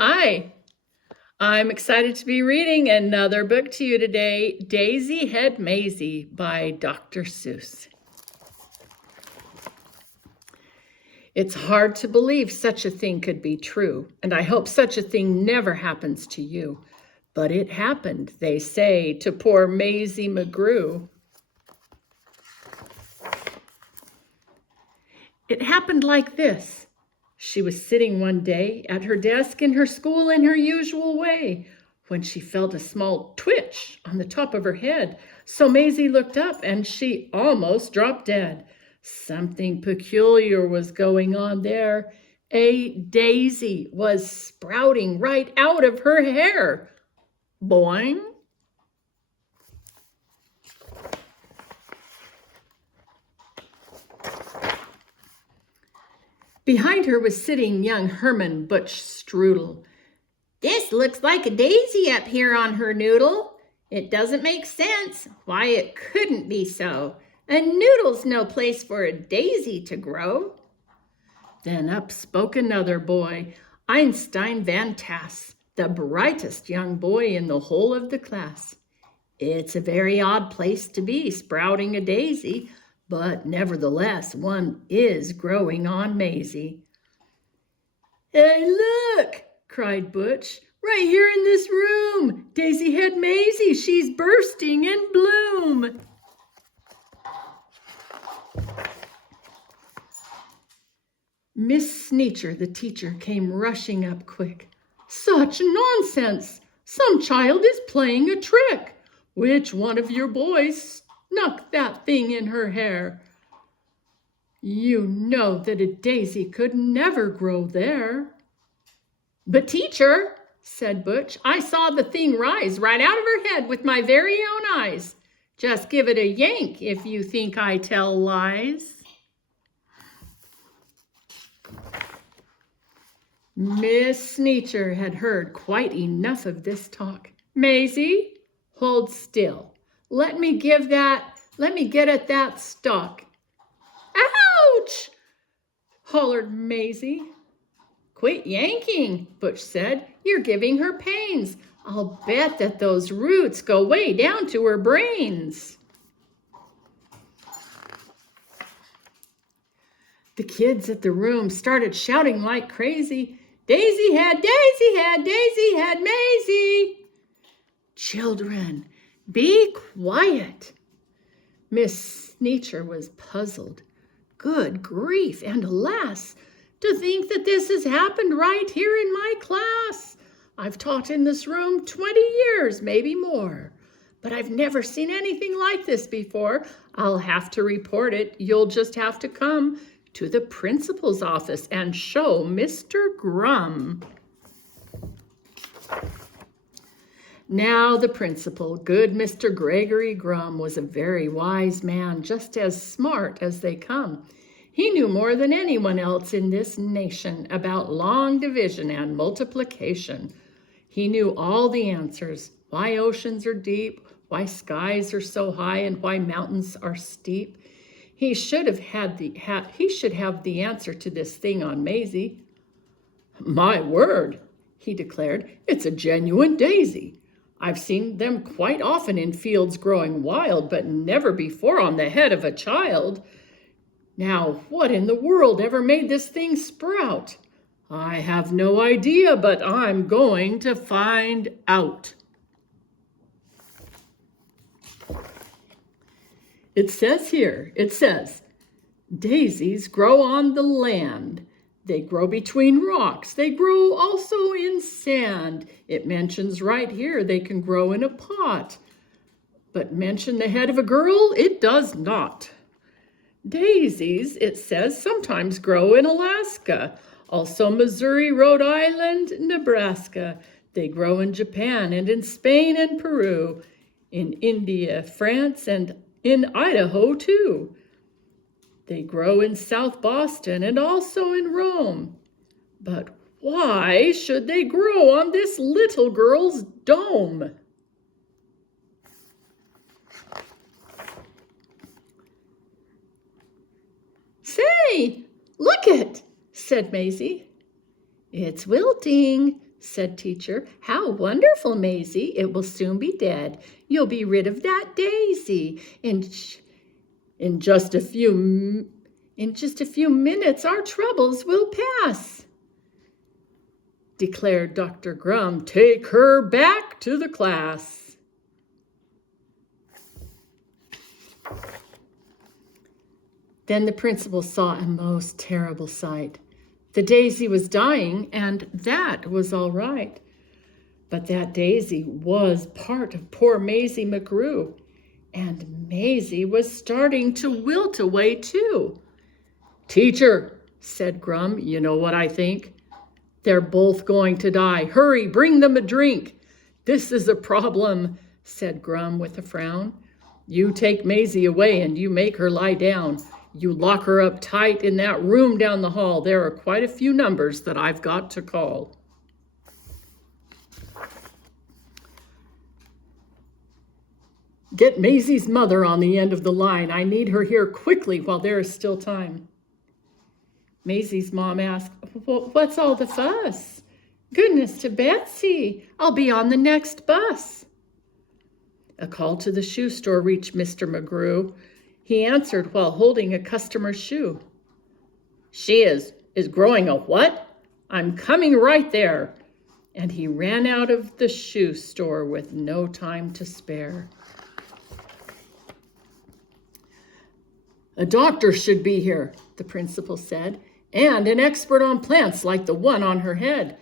Hi, I'm excited to be reading another book to you today, Daisy Had Mayzie by Dr. Seuss. It's hard to believe such a thing could be true, and I hope such a thing never happens to you. But it happened, they say, to poor Mayzie McGrew. It happened like this. She was sitting one day at her desk in her school in her usual way when she felt a small twitch on the top of her head. So Mayzie looked up and she almost dropped dead. Something peculiar was going on there. A daisy was sprouting right out of her hair. Boing. Behind her was sitting young Herman Butch Strudel. "This looks like a daisy up here on her noodle. It doesn't make sense why it couldn't be so. A noodle's no place for a daisy to grow." Then up spoke another boy, Einstein Van Tass, the brightest young boy in the whole of the class. "It's a very odd place to be, sprouting a daisy, but nevertheless one is growing on Mayzie." "Hey, look!" cried Butch. "Right here in this room, Daisy Had Mayzie. She's bursting in bloom." Miss Sneecher, the teacher, came rushing up quick. "Such nonsense! Some child is playing a trick. Which one of your boys snuck that thing in her hair? You know that a daisy could never grow there." "But teacher," said Butch, "I saw the thing rise right out of her head with my very own eyes. Just give it a yank if you think I tell lies." Miss Sneecher had heard quite enough of this talk. "Mayzie, hold still. Let me get at that stalk." "Ouch!" hollered Mayzie. "Quit yanking," Butch said. "You're giving her pains. I'll bet that those roots go way down to her brains." The kids at the room started shouting like crazy, "Daisy had, Daisy had, Daisy had Mayzie!" "Children, be quiet." Miss Sneecher was puzzled. "Good grief, and alas, to think that this has happened right here in my class. I've taught in this room 20 years, maybe more, but I've never seen anything like this before. I'll have to report it. You'll just have to come to the principal's office and show Mr. Grum." Now the principal, good Mr. Gregory Grum, was a very wise man, just as smart as they come. He knew more than anyone else in this nation about long division and multiplication. He knew all the answers, why oceans are deep, why skies are so high, and why mountains are steep. He should have the answer to this thing on Mayzie. "My word," he declared, "it's a genuine daisy. I've seen them quite often in fields growing wild, but never before on the head of a child. Now, what in the world ever made this thing sprout? I have no idea, but I'm going to find out." It says, "Daisies grow on the land. They grow between rocks. They grow also in sand." It mentions right here they can grow in a pot. But mention the head of a girl, it does not. Daisies, it says, sometimes grow in Alaska, also Missouri, Rhode Island, Nebraska. They grow in Japan and in Spain and Peru, in India, France, and in Idaho too. They grow in South Boston and also in Rome. But why should they grow on this little girl's dome? "Say, look it," said Mayzie. "It's wilting," said teacher. How wonderful, Mayzie. It will soon be dead. You'll be rid of that daisy. In just a few minutes, our troubles will pass, declared Dr. Grum. Take her back to the class. Then the principal saw a most terrible sight. The daisy was dying, and that was all right. But that daisy was part of poor Mayzie McGrew, and Mayzie was starting to wilt away too. Teacher, said Grum, you know what I think? They're both going to die. Hurry, bring them a drink. This is a problem, said Grum with a frown. You take Mayzie away and you make her lie down. You lock her up tight in that room down the hall. There are quite a few numbers that I've got to call. Get Maisie's mother on the end of the line. I need her here quickly while there is still time. Maisie's mom asked, what's all the fuss? Goodness to Betsy, I'll be on the next bus. A call to the shoe store reached Mr. McGrew. He answered while holding a customer's shoe. She is growing a what? I'm coming right there. And he ran out of the shoe store with no time to spare. A doctor should be here, the principal said, and an expert on plants like the one on her head.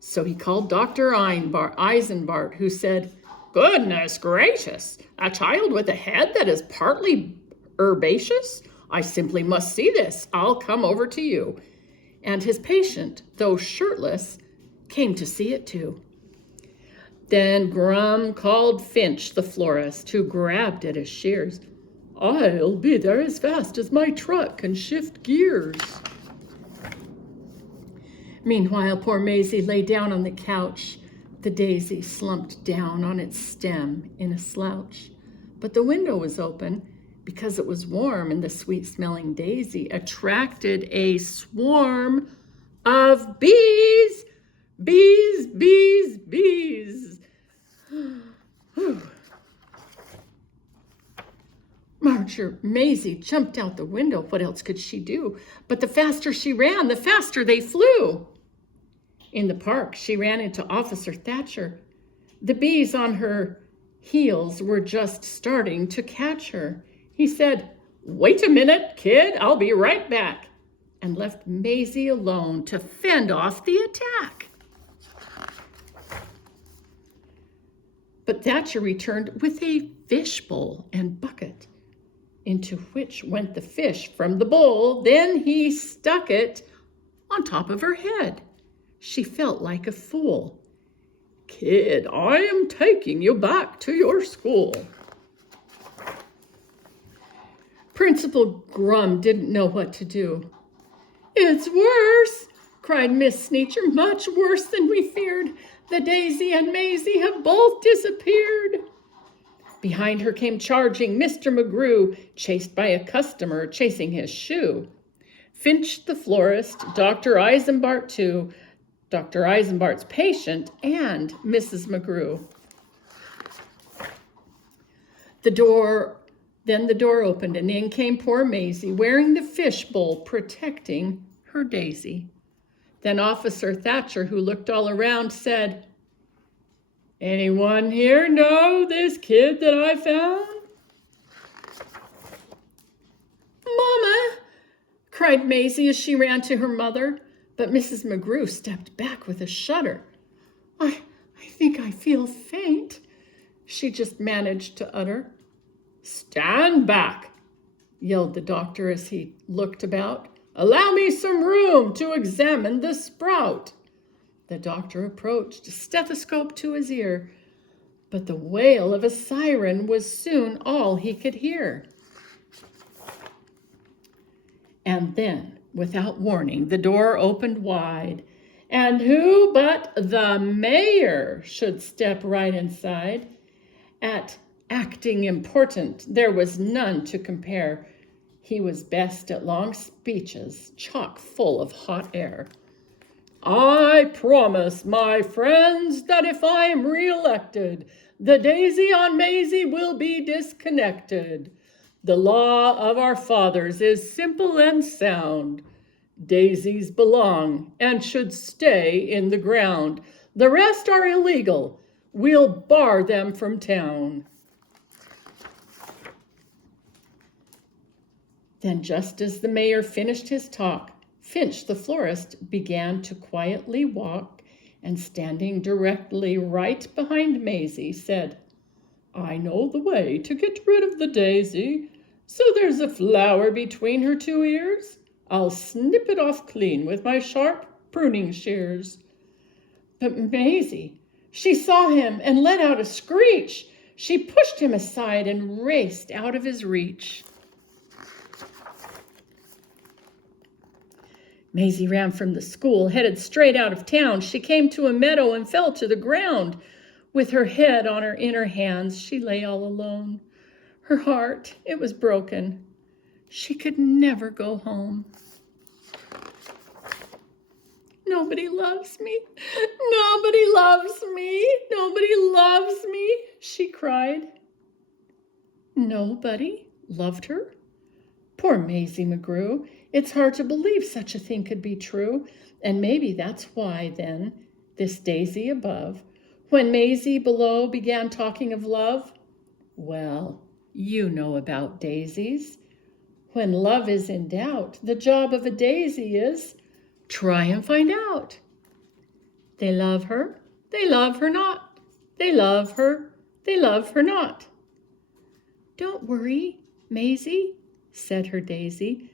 So he called Dr. Eisenbart, who said, Goodness gracious, a child with a head that is partly herbaceous? I simply must see this. I'll come over to you. And his patient, though shirtless, came to see it too. Then Grum called Finch, the florist, who grabbed at his shears. I'll be there as fast as my truck can shift gears. Meanwhile, poor Mayzie lay down on the couch. The daisy slumped down on its stem in a slouch. But the window was open because it was warm, and the sweet-smelling daisy attracted a swarm of bees. Bees, bees, bees. Mayzie jumped out the window. What else could she do? But the faster she ran, the faster they flew. In the park, she ran into Officer Thatcher. The bees on her heels were just starting to catch her. He said, Wait a minute, kid, I'll be right back, and left Mayzie alone to fend off the attack. But Thatcher returned with a fish bowl and bucket, into which went the fish from the bowl. Then he stuck it on top of her head. She felt like a fool. Kid, I am taking you back to your school. Principal Grum didn't know what to do. It's worse, cried Miss Sneecher, much worse than we feared. The daisy and Mayzie have both disappeared. Behind her came charging Mr. McGrew, chased by a customer chasing his shoe. Finch the florist, Dr. Eisenbart too, Dr. Eisenbart's patient, and Mrs. McGrew. Then the door opened, and in came poor Mayzie, wearing the fish bowl, protecting her daisy. Then Officer Thatcher, who looked all around, said, Anyone here know this kid that I found? Mama, cried Mayzie as she ran to her mother, but Mrs. McGrew stepped back with a shudder. I think I feel faint, she just managed to utter. Stand back, yelled the doctor as he looked about. Allow me some room to examine the sprout. The doctor approached, a stethoscope to his ear, but the wail of a siren was soon all he could hear. And then, without warning, the door opened wide, and who but the mayor should step right inside? At acting important, there was none to compare. He was best at long speeches, chock full of hot air. I promise, my friends, that if I am re-elected, the daisy on Mayzie will be disconnected. The law of our fathers is simple and sound. Daisies belong and should stay in the ground. The rest are illegal. We'll bar them from town. Then, just as the mayor finished his talk, Finch the florist began to quietly walk, and standing directly right behind Mayzie, said, I know the way to get rid of the daisy. So there's a flower between her two ears. I'll snip it off clean with my sharp pruning shears. But Mayzie, she saw him and let out a screech. She pushed him aside and raced out of his reach. Mayzie ran from the school, headed straight out of town. She came to a meadow and fell to the ground. With her head on her inner hands, she lay all alone. Her heart, it was broken. She could never go home. Nobody loves me. Nobody loves me. Nobody loves me, she cried. Nobody loved her? Poor Mayzie McGrew. It's hard to believe such a thing could be true. And maybe that's why, then, this daisy above, when Mayzie below began talking of love, well, you know about daisies. When love is in doubt, the job of a daisy is try and find out. They love her not. They love her not. Don't worry, Mayzie, said her daisy,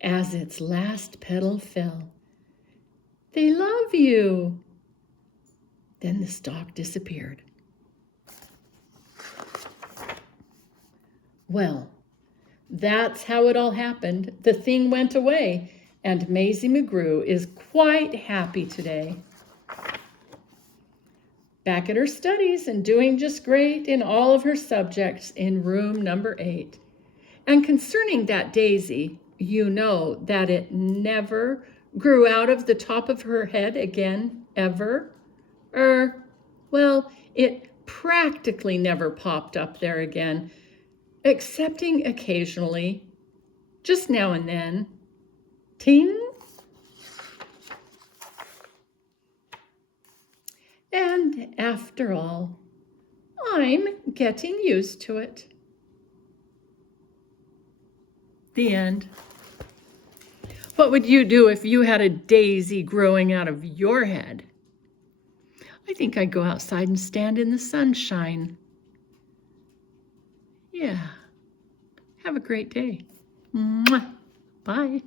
as its last petal fell. They love you. Then the stalk disappeared. Well, that's how it all happened. The thing went away, and Mayzie McGrew is quite happy today. Back at her studies and doing just great in all of her subjects in room number 8. And concerning that daisy, you know that it never grew out of the top of her head again, ever. Well, it practically never popped up there again, excepting occasionally, just now and then, ting. And after all, I'm getting used to it. The end. What would you do if you had a daisy growing out of your head? I think I'd go outside and stand in the sunshine. Yeah. Have a great day. Mwah. Bye.